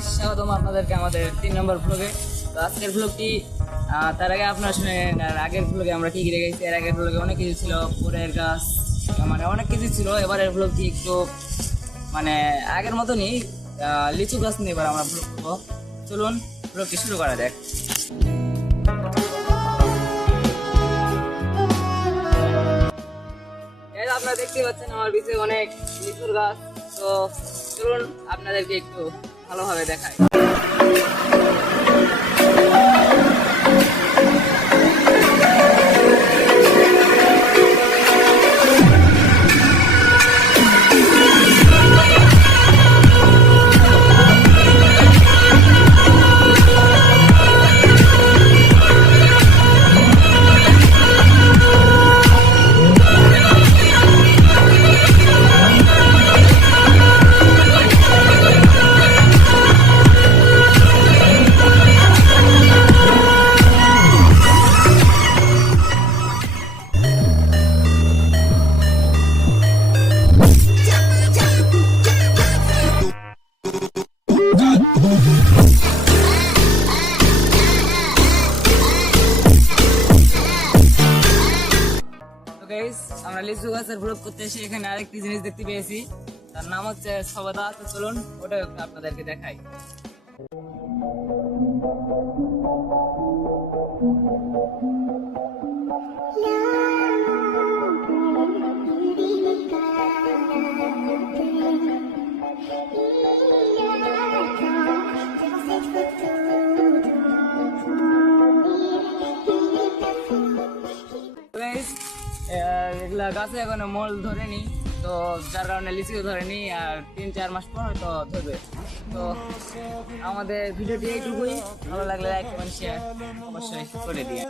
Guys, স্বাগতম আপনাদেরকে আমাদের 3 নম্বর ব্লগে। তো আজকের ব্লগটি তার আগে আপনারা শুনে নেন, আর আগের ব্লগে আমরা কি কি রেখেছি। এর আগের ব্লগে অনেক কিছু ছিল, ফুলের গাছ মানে অনেক কিছু ছিল। এবারের ব্লগটি একটু মানে আগের মতনই লিচু গাছ নিয়ে এবার আমরা ব্লগ করবো। চলুন ব্লগটি শুরু করা যাক। আপনারা দেখতে পাচ্ছেন আমার পিছনে অনেক লিচুর গাছ। তো চলুন আপনাদেরকে একটু ভালোভাবে দেখাই। আমরা লিচু গাছের ব্লগ করতে এসে এখানে আরেকটি জিনিস দেখতে পেয়েছি, তার নাম হচ্ছে সবেদা। তো চলুন ওটা আপনাদেরকে দেখাই। এগুলা গাছে এখনো মোল ধরেনি, তো যার কারণে লিচিও ধরেনি, আর 3-4 মাস পর হয়তো ধরবে। তো আমাদের ভিডিওটি এইটুকুই। ভালো লাগলে লাইক কমেন্ট শেয়ার অবশ্যই করে দিয়ে।